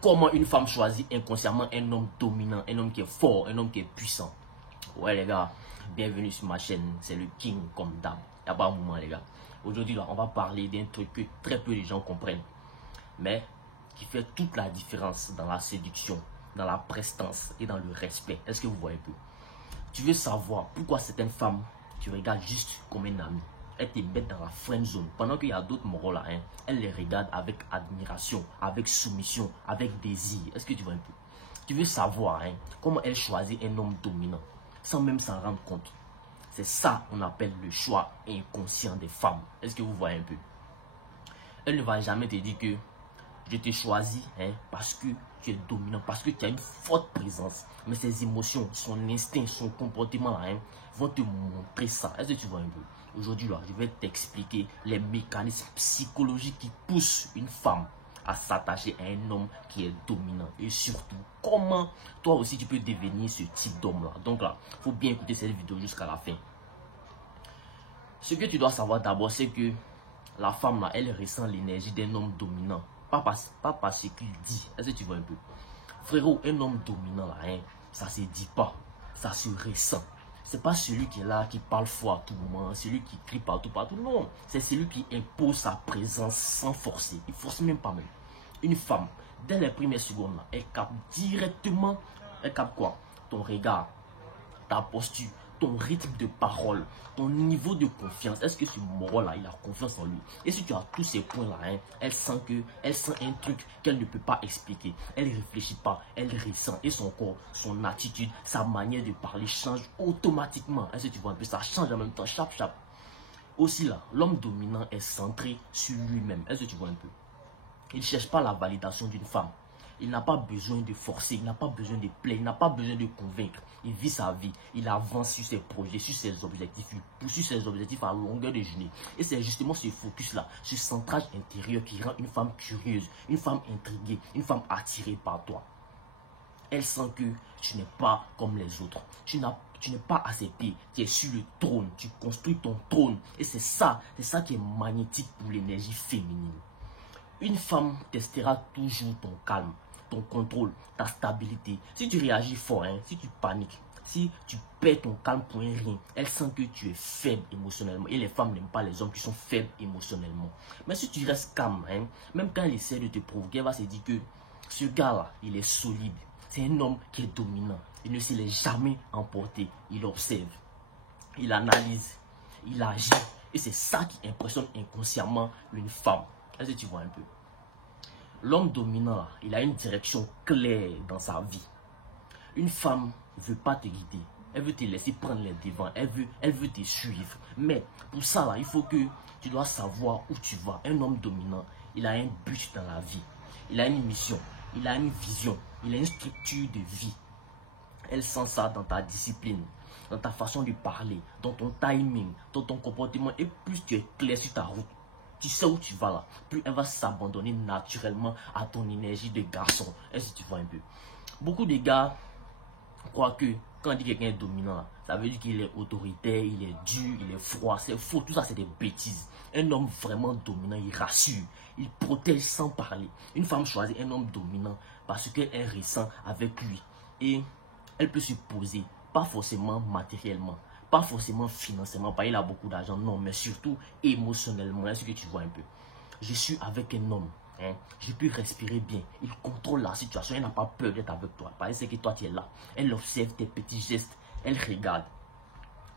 Comment une femme choisit inconsciemment un homme dominant, un homme qui est fort, un homme qui est puissant. Ouais les gars, bienvenue sur ma chaîne, c'est le King comme d'hab. Il n'y a pas un moment les gars. Aujourd'hui là, on va parler d'un truc que très peu de gens comprennent, mais qui fait toute la différence dans la séduction, dans la prestance et dans le respect. Est-ce que vous voyez un peu? Tu veux savoir pourquoi certaines femmes tu regardes juste comme un ami. Elles te mettent dans la friend zone. Pendant qu'il y a d'autres moraux là, elles les regardent avec admiration, avec soumission, avec désir. Est-ce que tu vois un peu? Tu veux savoir comment elles choisissent un homme dominant sans même s'en rendre compte. C'est ça qu'on appelle le choix inconscient des femmes. Est-ce que vous voyez un peu? Elle ne va jamais te dire que je te choisis parce que tu es dominant, parce que tu as une forte présence. Mais ses émotions, son instinct, son comportement là, vont te montrer ça. Est-ce que tu vois un peu? Aujourd'hui là, je vais t'expliquer les mécanismes psychologiques qui poussent une femme à s'attacher à un homme qui est dominant. Et surtout, comment toi aussi tu peux devenir ce type d'homme là. Donc là, il faut bien écouter cette vidéo jusqu'à la fin. Ce que tu dois savoir d'abord, c'est que la femme là, elle ressent l'énergie d'un homme dominant. Pas parce qu'il dit. Est-ce que tu vois un peu? Frérot, un homme dominant là, ça se dit pas. Ça se ressent. C'est pas celui qui est là, qui parle fort à tout moment, celui qui crie partout. Non, c'est celui qui impose sa présence sans forcer. Il force même pas même. Une femme, dès les premières secondes là, elle capte directement, elle capte quoi? Ton regard, ta posture, ton rythme de parole, ton niveau de confiance. Est-ce que ce moro-là, il a confiance en lui? Et si tu as tous ces points-là, elle sent un truc qu'elle ne peut pas expliquer. Elle ne réfléchit pas, elle ressent. Et son corps, son attitude, sa manière de parler change automatiquement. Est-ce que tu vois un peu? Ça change en même temps, chap. Aussi là, l'homme dominant est centré sur lui-même. Est-ce que tu vois un peu? Il ne cherche pas la validation d'une femme. Il n'a pas besoin de forcer, il n'a pas besoin de plaire, il n'a pas besoin de convaincre. Il vit sa vie, il avance sur ses projets, sur ses objectifs, il poursuit ses objectifs à longueur de journée. Et c'est justement ce focus-là, ce centrage intérieur qui rend une femme curieuse, une femme intriguée, une femme attirée par toi. Elle sent que tu n'es pas comme les autres. Tu n'es pas à ses pieds, tu es sur le trône, tu construis ton trône. Et c'est ça qui est magnétique pour l'énergie féminine. Une femme testera toujours ton calme, ton contrôle, ta stabilité. Si tu réagis fort, si tu paniques, si tu perds ton calme pour un rien, elle sent que tu es faible émotionnellement. Et les femmes n'aiment pas les hommes qui sont faibles émotionnellement. Mais si tu restes calme, même quand elle essaie de te provoquer, elle va se dire que ce gars-là, il est solide. C'est un homme qui est dominant. Il ne se laisse jamais emporter. Il observe, il analyse, il agit. Et c'est ça qui impressionne inconsciemment une femme. Est-ce que tu vois un peu? L'homme dominant, il a une direction claire dans sa vie. Une femme ne veut pas te guider. Elle veut te laisser prendre les devants. Elle veut te suivre. Mais pour ça, là, il faut que tu dois savoir où tu vas. Un homme dominant, il a un but dans la vie. Il a une mission. Il a une vision. Il a une structure de vie. Elle sent ça dans ta discipline, dans ta façon de parler, dans ton timing, dans ton comportement. Et plus tu es clair sur ta route, tu sais où tu vas là, plus elle va s'abandonner naturellement à ton énergie de garçon. Est-ce que tu vois un peu? Beaucoup de gars croient que quand on dit quelqu'un est dominant, là, ça veut dire qu'il est autoritaire, il est dur, il est froid. C'est faux, tout ça c'est des bêtises. Un homme vraiment dominant, il rassure, il protège sans parler. Une femme choisit un homme dominant parce qu'elle ressent avec lui. Et elle peut se poser, pas forcément matériellement, pas forcément financièrement, pas il a beaucoup d'argent, non, mais surtout émotionnellement. Est-ce que tu vois un peu? Je suis avec un homme, je peux respirer bien, il contrôle la situation, elle n'a pas peur d'être avec toi, parce que toi tu es là, elle observe tes petits gestes, elle regarde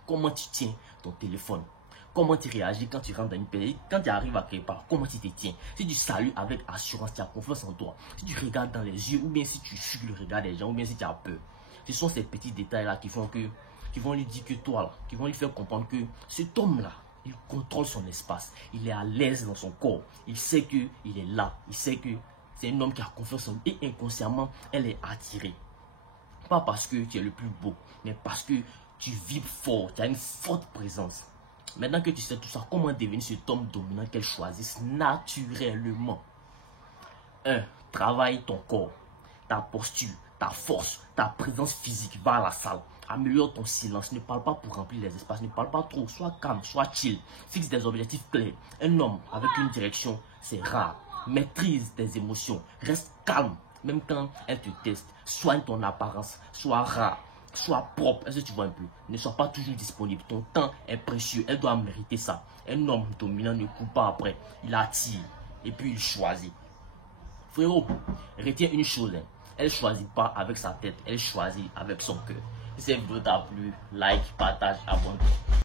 comment tu tiens ton téléphone, comment tu réagis quand tu rentres dans une pays, quand tu arrives à quelque part, comment tu te tiens. Si tu salues avec assurance, tu as confiance en toi, si tu regardes dans les yeux, ou bien si tu fuis le regard des gens, ou bien si tu as peur. Ce sont ces petits détails là qui vont lui dire que toi là, qui vont lui faire comprendre que cet homme là, il contrôle son espace, il est à l'aise dans son corps, il sait que il est là, il sait que c'est un homme qui a confiance en lui et inconsciemment elle est attirée. Pas parce que tu es le plus beau, mais parce que tu vibres fort, tu as une forte présence. Maintenant que tu sais tout ça, comment devenir cet homme dominant qu'elle choisisse naturellement? 1. Travaille ton corps, ta posture, ta force, ta présence physique. Va à la salle, améliore ton silence, ne parle pas pour remplir les espaces, ne parle pas trop, sois calme, sois chill, fixe des objectifs clairs. Un homme avec une direction, c'est rare. Maîtrise tes émotions, reste calme, Même quand elle te teste, soigne ton apparence, sois ras, sois propre. Est-ce que tu vois un peu? Ne sois pas toujours disponible. Ton temps est précieux. Elle doit mériter ça. Un homme dominant ne court pas après. Il attire et puis il choisit. Frérot, retiens une chose. Elle ne choisit pas avec sa tête. Elle choisit avec son cœur. Si cette vidéo t'a plu, like, partage, abonne-toi.